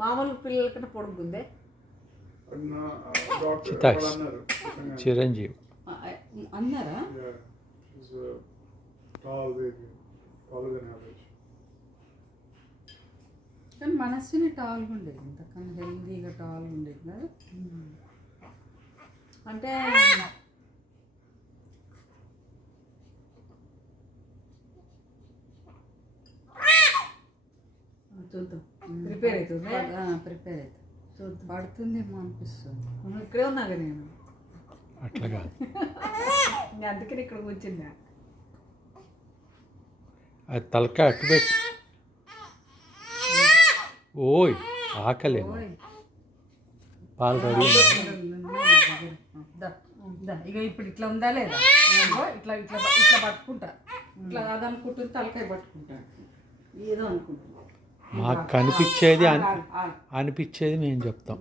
మామూలు పిల్లల కన్నా పొడుగుందే. చిరంజీవి అన్నారా? కానీ మనస్సుని టాల్గా ఉండేది, ఇంతకన్నా హెల్దీగా టాల్గా ఉండేది కదా. అంటే చూద్దాం, ప్రిపేర్ అవుతుంది. ప్రిపేర్ అవుతుంది, చూద్దాం పడుతుందేమో అనిపిస్తుంది. ఇక్కడే ఉన్నాగా నేను, అట్లాగా. అందుకని ఇక్కడ కూర్చున్నా. అది తలకాయ అట్టు పెట్టి. ఓయ్ ఆకలి పాలు రెడీ. ఇక ఇప్పుడు ఇట్లా ఉందా లేదా, ఇట్లా ఇట్లా ఇట్లా పట్టుకుంటా, ఇట్లా అదనుకుంటుంది, తలకాయ పట్టుకుంటా, ఏదో అనుకుంటా. మాకు కనిపించేది అనిపించేది మేము చెప్తాం.